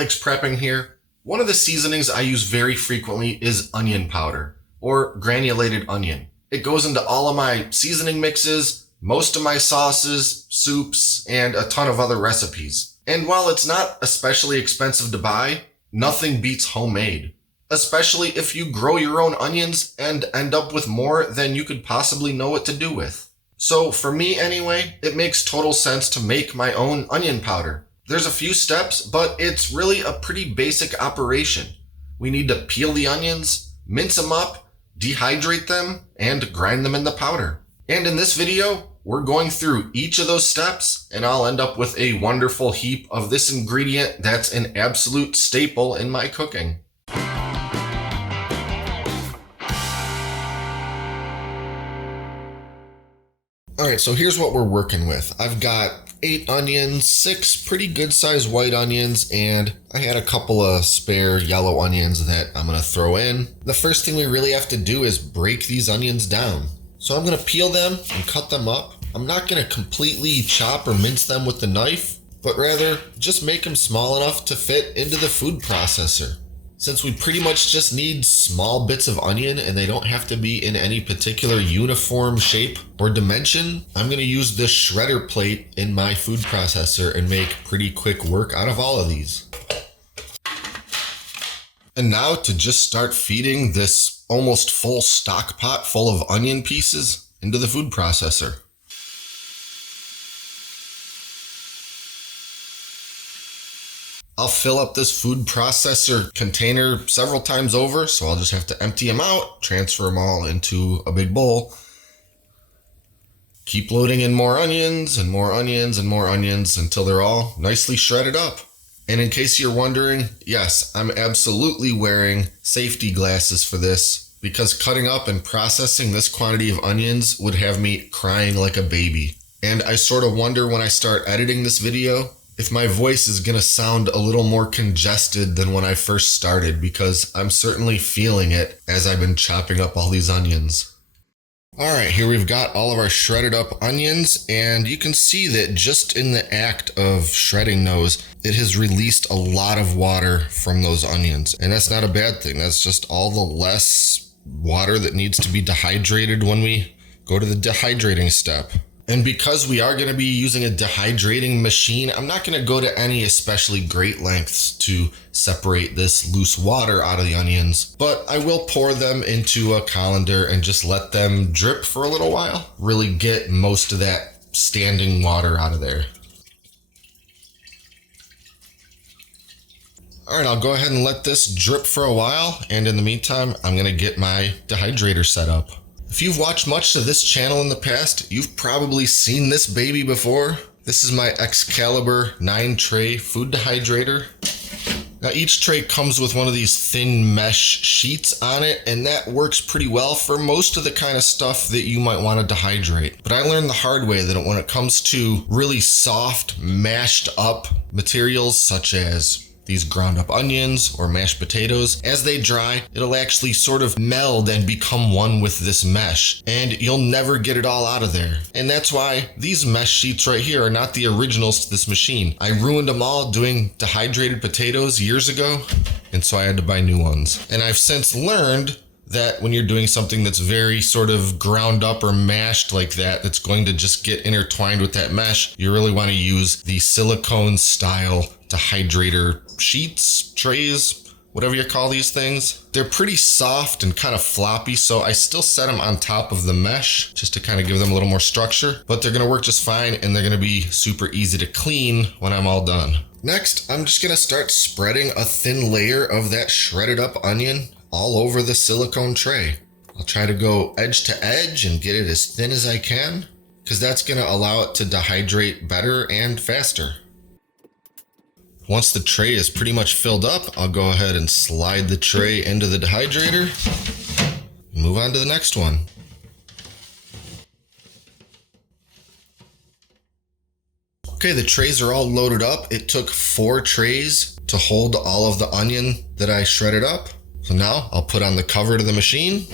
Flakes prepping here. One of the seasonings I use very frequently is onion powder, or granulated onion. It goes into all of my seasoning mixes, most of my sauces, soups, and a ton of other recipes. And while it's not especially expensive to buy, nothing beats homemade. Especially if you grow your own onions and end up with more than you could possibly know what to do with. So for me anyway, it makes total sense to make my own onion powder. There's a few steps, but it's really a pretty basic operation. We need to peel the onions, mince them up, dehydrate them, and grind them into powder. And in this video, we're going through each of those steps, and I'll end up with a wonderful heap of this ingredient that's an absolute staple in my cooking. Alright, so here's what we're working with. I've got 8 onions, 6 pretty good sized white onions, and I had a couple of spare yellow onions that I'm going to throw in. The first thing we really have to do is break these onions down. So I'm going to peel them and cut them up. I'm not going to completely chop or mince them with the knife, but rather just make them small enough to fit into the food processor. Since we pretty much just need small bits of onion and they don't have to be in any particular uniform shape or dimension, I'm going to use this shredder plate in my food processor and make pretty quick work out of all of these. And now to just start feeding this almost full stock pot full of onion pieces into the food processor. I'll fill up this food processor container several times over, so I'll just have to empty them out, transfer them all into a big bowl. Keep loading in more onions and more onions and more onions until they're all nicely shredded up. And in case you're wondering, yes, I'm absolutely wearing safety glasses for this because cutting up and processing this quantity of onions would have me crying like a baby. And I sort of wonder when I start editing this video if my voice is going to sound a little more congested than when I first started, because I'm certainly feeling it as I've been chopping up all these onions. Alright, here we've got all of our shredded up onions, and you can see that just in the act of shredding those, it has released a lot of water from those onions. And that's not a bad thing. That's just all the less water that needs to be dehydrated when we go to the dehydrating step. And because we are going to be using a dehydrating machine, I'm not going to go to any especially great lengths to separate this loose water out of the onions, but I will pour them into a colander and just let them drip for a little while. Really get most of that standing water out of there. All right, I'll go ahead and let this drip for a while. And in the meantime, I'm going to get my dehydrator set up. If you've watched much of this channel in the past, you've probably seen this baby before. This is my Excalibur 9 tray food dehydrator. Now each tray comes with one of these thin mesh sheets on it, and that works pretty well for most of the kind of stuff that you might want to dehydrate. But I learned the hard way that when it comes to really soft, mashed up materials such as these ground up onions or mashed potatoes, as they dry, it'll actually sort of meld and become one with this mesh, and you'll never get it all out of there. And that's why these mesh sheets right here are not the originals to this machine. I ruined them all doing dehydrated potatoes years ago, and so I had to buy new ones. And I've since learned that when you're doing something that's very sort of ground up or mashed like that, that's going to just get intertwined with that mesh, you really want to use the silicone style dehydrator sheets, trays, whatever you call these things. They're pretty soft and kind of floppy, so I still set them on top of the mesh just to kind of give them a little more structure, but they're going to work just fine, and they're going to be super easy to clean when I'm all done. Next, I'm just going to start spreading a thin layer of that shredded up onion all over the silicone tray. I'll try to go edge to edge and get it as thin as I can, because that's going to allow it to dehydrate better and faster. Once the tray is pretty much filled up, I'll go ahead and slide the tray into the dehydrator and move on to the next one. Okay, the trays are all loaded up. It took 4 trays to hold all of the onion that I shredded up. So now I'll put on the cover to the machine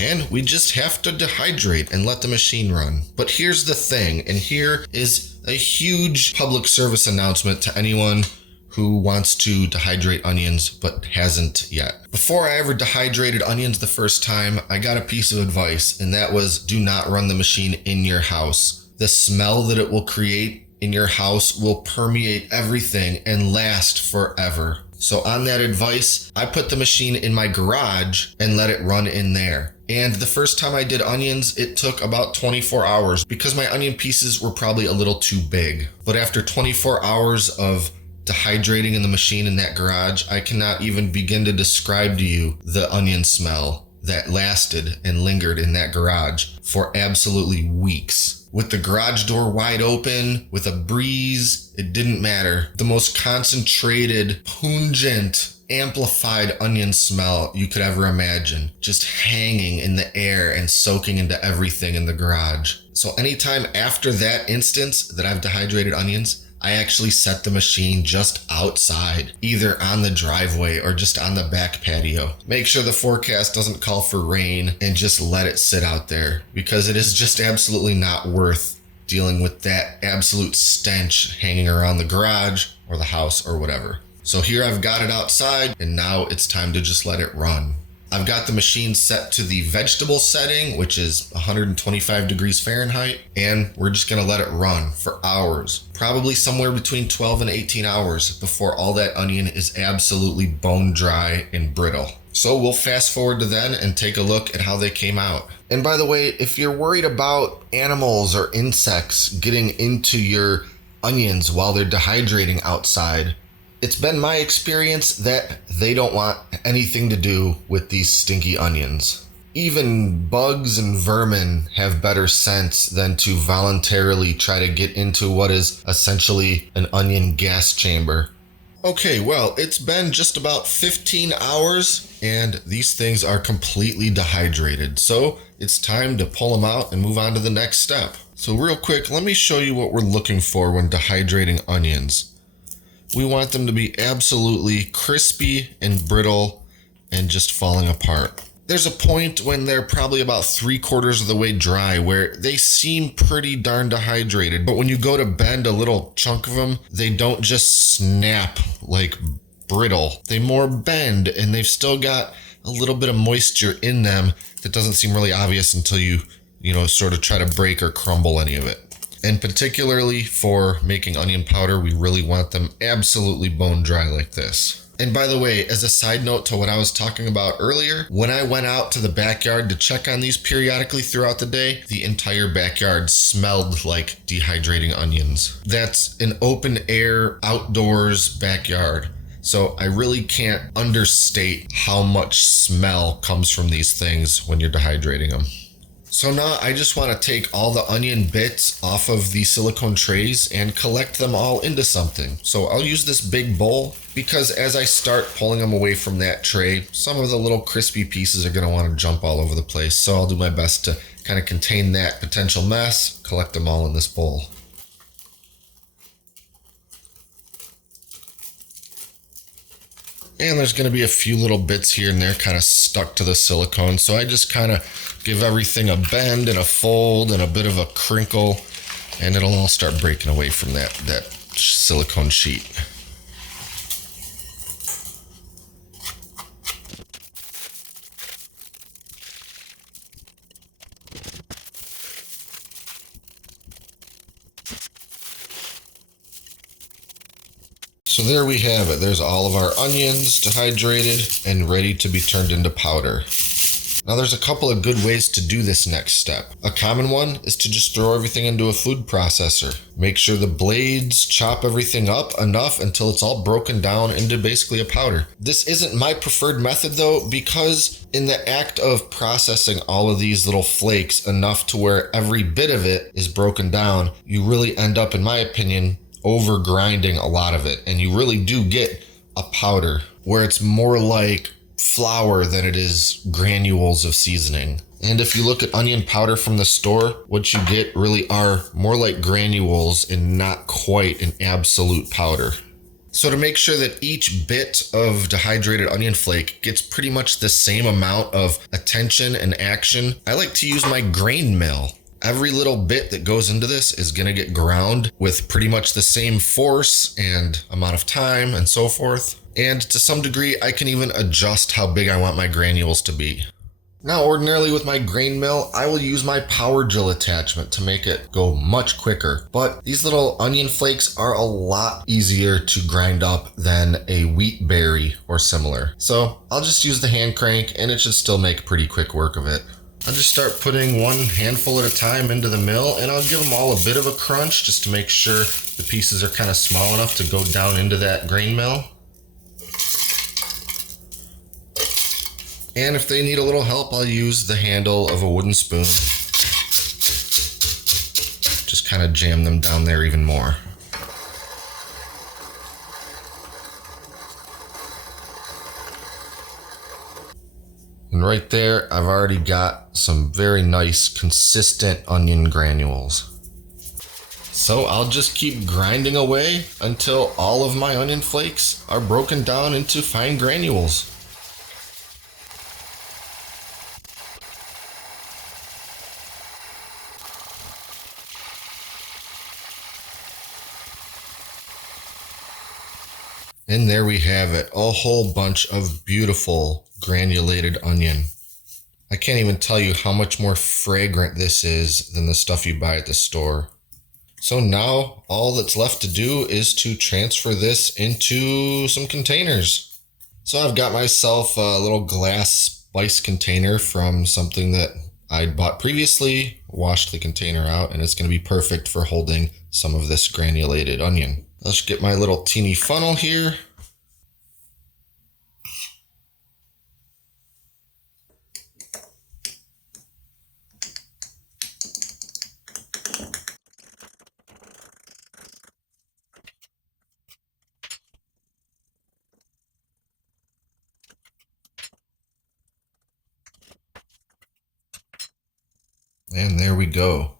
and we just have to dehydrate and let the machine run. But here's the thing, and here is a huge public service announcement to anyone who wants to dehydrate onions but hasn't yet. Before I ever dehydrated onions the first time, I got a piece of advice, and that was do not run the machine in your house. The smell that it will create in your house will permeate everything and last forever. So on that advice, I put the machine in my garage and let it run in there. And the first time I did onions, it took about 24 hours because my onion pieces were probably a little too big. But after 24 hours of dehydrating in the machine in that garage, I cannot even begin to describe to you the onion smell that lasted and lingered in that garage for absolutely weeks. With the garage door wide open, with a breeze, it didn't matter. The most concentrated, pungent, amplified onion smell you could ever imagine, just hanging in the air and soaking into everything in the garage. So anytime after that instance that I've dehydrated onions, I actually set the machine just outside, either on the driveway or just on the back patio. Make sure the forecast doesn't call for rain and just let it sit out there, because it is just absolutely not worth dealing with that absolute stench hanging around the garage or the house or whatever. So here I've got it outside, and now it's time to just let it run. I've got the machine set to the vegetable setting, which is 125 degrees Fahrenheit, and we're just gonna let it run for hours, probably somewhere between 12 and 18 hours before all that onion is absolutely bone dry and brittle. So we'll fast forward to then and take a look at how they came out. And by the way, if you're worried about animals or insects getting into your onions while they're dehydrating outside, it's been my experience that they don't want anything to do with these stinky onions. Even bugs and vermin have better sense than to voluntarily try to get into what is essentially an onion gas chamber. Okay, well, it's been just about 15 hours and these things are completely dehydrated. So it's time to pull them out and move on to the next step. So real quick, let me show you what we're looking for when dehydrating onions. We want them to be absolutely crispy and brittle and just falling apart. There's a point when they're probably about 3/4 of the way dry where they seem pretty darn dehydrated, but when you go to bend a little chunk of them, they don't just snap like brittle. They more bend, and they've still got a little bit of moisture in them that doesn't seem really obvious until you sort of try to break or crumble any of it. And particularly for making onion powder, we really want them absolutely bone dry like this. And by the way, as a side note to what I was talking about earlier, when I went out to the backyard to check on these periodically throughout the day, the entire backyard smelled like dehydrating onions. That's an open air, outdoors backyard. So I really can't understate how much smell comes from these things when you're dehydrating them. So now I just want to take all the onion bits off of the silicone trays and collect them all into something. So I'll use this big bowl because as I start pulling them away from that tray, some of the little crispy pieces are going to want to jump all over the place. So I'll do my best to kind of contain that potential mess, collect them all in this bowl. And there's going to be a few little bits here and there kind of stuck to the silicone. So I just kind of give everything a bend and a fold and a bit of a crinkle, and it'll all start breaking away from that silicone sheet. So there we have it. There's all of our onions dehydrated and ready to be turned into powder. Now there's a couple of good ways to do this next step. A common one is to just throw everything into a food processor. Make sure the blades chop everything up enough until it's all broken down into basically a powder. This isn't my preferred method though, because in the act of processing all of these little flakes enough to where every bit of it is broken down, you really end up, in my opinion, over grinding a lot of it, and you really do get a powder where it's more like flour than it is granules of seasoning. And if you look at onion powder from the store, what you get really are more like granules and not quite an absolute powder. So to make sure that each bit of dehydrated onion flake gets pretty much the same amount of attention and action, I like to use my grain mill. Every little bit that goes into this is gonna get ground with pretty much the same force and amount of time and so forth. And to some degree, I can even adjust how big I want my granules to be. Now, ordinarily with my grain mill, I will use my power drill attachment to make it go much quicker. But these little onion flakes are a lot easier to grind up than a wheat berry or similar. So I'll just use the hand crank and it should still make pretty quick work of it. I'll just start putting one handful at a time into the mill, and I'll give them all a bit of a crunch just to make sure the pieces are kind of small enough to go down into that grain mill. And if they need a little help, I'll use the handle of a wooden spoon. Just kind of jam them down there even more. And right there, I've already got some very nice, consistent onion granules. So I'll just keep grinding away until all of my onion flakes are broken down into fine granules. And there we have it, a whole bunch of beautiful granulated onion. I can't even tell you how much more fragrant this is than the stuff you buy at the store. So now all that's left to do is to transfer this into some containers. So I've got myself a little glass spice container from something that I'd bought previously, washed the container out, and it's going to be perfect for holding some of this granulated onion. Let's get my little teeny funnel here. And there we go.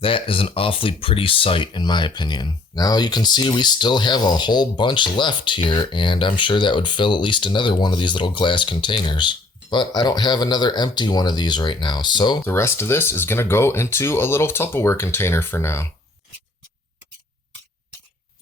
That is an awfully pretty sight in my opinion. Now you can see we still have a whole bunch left here, and I'm sure that would fill at least another one of these little glass containers. But I don't have another empty one of these right now, so the rest of this is gonna go into a little Tupperware container for now.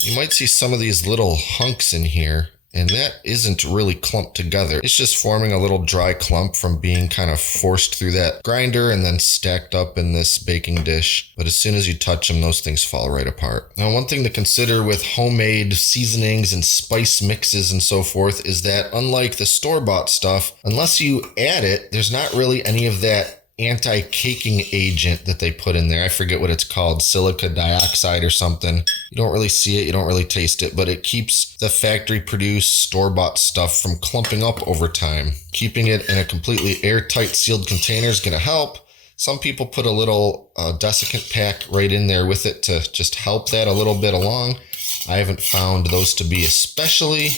You might see some of these little hunks in here, and that isn't really clumped together. It's just forming a little dry clump from being kind of forced through that grinder and then stacked up in this baking dish. But as soon as you touch them, those things fall right apart. Now, one thing to consider with homemade seasonings and spice mixes and so forth is that unlike the store-bought stuff, unless you add it, there's not really any of that anti-caking agent that they put in there. I forget what it's called, silica dioxide or something. You don't really see it, you don't really taste it, but it keeps the factory produced store-bought stuff from clumping up over time. Keeping it in a completely airtight sealed container is going to help. Some people put a little desiccant pack right in there with it to just help that a little bit along. I haven't found those to be especially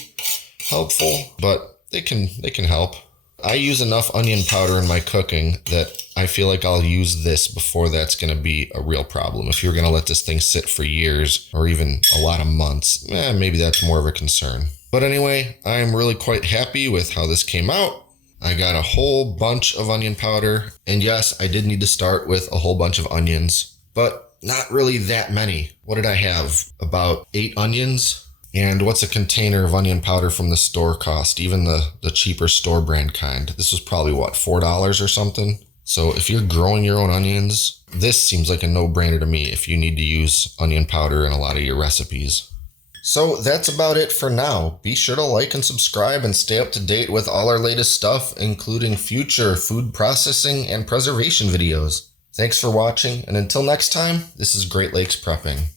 helpful, but they can help. I use enough onion powder in my cooking that I feel like I'll use this before that's going to be a real problem. If you're going to let this thing sit for years or even a lot of months, maybe that's more of a concern. But anyway, I'm really quite happy with how this came out. I got a whole bunch of onion powder, and yes, I did need to start with a whole bunch of onions, but not really that many. What did I have? About 8 onions? And what's a container of onion powder from the store cost? Even the cheaper store brand kind. This was probably what, $4 or something? So if you're growing your own onions, this seems like a no-brainer to me if you need to use onion powder in a lot of your recipes. So that's about it for now. Be sure to like and subscribe and stay up to date with all our latest stuff, including future food processing and preservation videos. Thanks for watching, and until next time, this is Great Lakes Prepping.